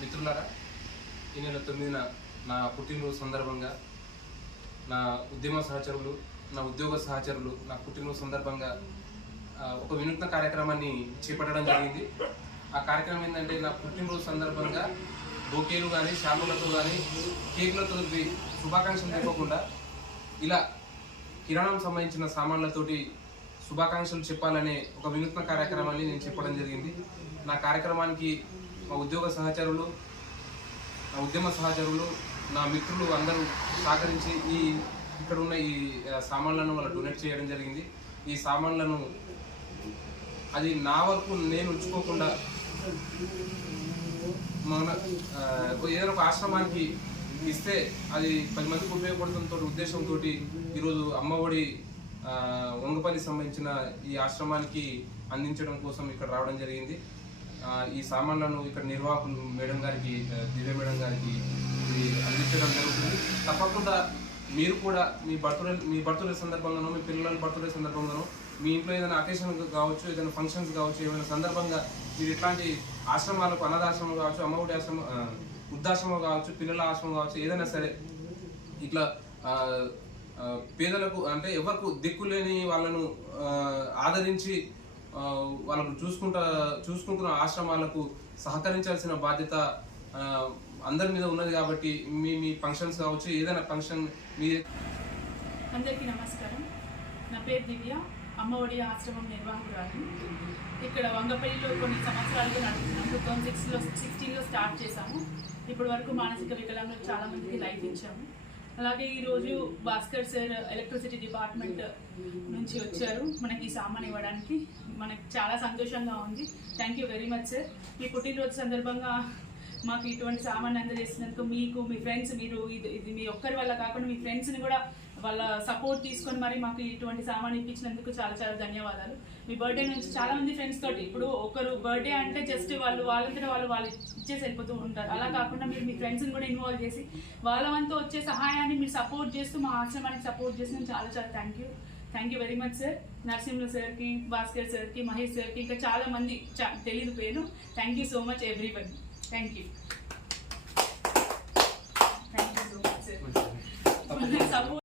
మిత్రులారా, ఈ నెల 9న నా పుట్టినరోజు సందర్భంగా నా ఉద్యమ సహచరులు, నా ఉద్యోగ సహచరులు నా పుట్టినరోజు సందర్భంగా ఒక వినూత్న కార్యక్రమాన్ని చేపట్టడం జరిగింది. ఆ కార్యక్రమం ఏంటంటే, నా పుట్టినరోజు సందర్భంగా బొకేలు కానీ, షాంపులతో కానీ, కేకులతో శుభాకాంక్షలు చెప్పకుండా ఇలా కిరాణం సంబంధించిన సామాన్లతోటి శుభాకాంక్షలు చెప్పాలనే ఒక వినూత్న కార్యక్రమాన్ని నేను చెప్పడం జరిగింది. నా కార్యక్రమానికి మా ఉద్యోగ సహచరులు, నా ఉద్యమ సహచరులు, నా మిత్రులు అందరూ సహకరించి ఇక్కడ ఉన్న ఈ సామాన్లను వాళ్ళు డొనేట్ చేయడం జరిగింది. ఈ సామాన్లను అది నా వరకు నేను ఉంచుకోకుండా ఏదైనా ఒక ఆశ్రమానికి ఇస్తే అది 10 మందికి ఉపయోగపడుతున్న ఉద్దేశంతో ఈరోజు అమ్మఒడి వంగపల్లి సంబంధించిన ఈ ఆశ్రమానికి అందించడం కోసం ఇక్కడ రావడం జరిగింది. ఈ సామాన్లను ఇక్కడ నిర్వాహకులు మేడం గారికి, దివ్య మేడం గారికి ఇది అందించడం జరుగుతుంది. తప్పకుండా మీరు కూడా మీ బర్త్డే సందర్భంగానో, మీ పిల్లల బర్త్డే సందర్భంగానో, మీ ఇంట్లో ఏదైనా అకేషన్ కావచ్చు, ఏదైనా ఫంక్షన్స్ కావచ్చు, ఏమైనా సందర్భంగా మీరు ఇట్లాంటి ఆశ్రమాలకు, అనాథాశ్రమం కావచ్చు, అమ్మఒడి ఆశ్రమం, వృద్ధాశ్రమం కావచ్చు, పిల్లల ఆశ్రమం కావచ్చు, ఏదైనా సరే ఇట్లా పేదలకు అంటే ఎవరికి దిక్కులేని వాళ్ళను ఆదరించి వాళ్ళకు చూసుకుంటున్న ఆశ్రమాలకు సహకరించాల్సిన బాధ్యత అందరి మీద ఉన్నది. కాబట్టి మీ ఫంక్షన్స్ కావచ్చు, ఏదైనా ఫంక్షన్ మీ అందరికీ నమస్కారం. నా పేరు దివ్య, అమ్మఒడి ఆశ్రమం నిర్వాహకురాలు. ఇక్కడ వంగపల్లిలో కొన్ని సంవత్సరాలుగా నడుపుతున్నాం. 2016లో స్టార్ట్ చేశాము. ఇప్పటి వరకు మానసిక వికలాంగులకు చాలా మందికి లైఫ్ ఇచ్చాము. అలాగే ఈరోజు భాస్కర్ సార్ ఎలక్ట్రిసిటీ డిపార్ట్మెంట్ నుంచి వచ్చారు మనకి ఈ సామాన్ ఇవ్వడానికి. మనకు చాలా సంతోషంగా ఉంది. Thank you very much sir. మీ పుట్టినరోజు సందర్భంగా మాకు ఇటువంటి సామాన్ అందజేసినందుకు మీకు, మీ ఫ్రెండ్స్, ఇది మీ ఒక్కరి వల్ల కాకుండా మీ ఫ్రెండ్స్ని కూడా వాళ్ళ సపోర్ట్ తీసుకొని మరి మాకు ఇటువంటి సామాన్ ఇప్పించినందుకు చాలా చాలా ధన్యవాదాలు. మీ బర్త్డే నుంచి చాలా మంది ఫ్రెండ్స్ తోటి, ఇప్పుడు ఒకరు బర్త్డే అంటే జస్ట్ వాళ్ళంతటా వాళ్ళు ఇచ్చేసి వెళ్ళిపోతూ ఉంటారు. అలా కాకుండా మీరు మీ ఫ్రెండ్స్ని కూడా ఇన్వాల్వ్ చేసి వాళ్ళ వంతు వచ్చే సహాయాన్ని మీరు సపోర్ట్ చేస్తూ మా ఆశ్రమానికి సపోర్ట్ చేసిన చాలా చాలా thank you very much sir. Narasimha సార్కి, భాస్కర్ సార్కి, మహేష్ సార్కి, ఇంకా చాలా మంది తెలియదు పేరు. Thank you so much everyone. Thank you so much sir.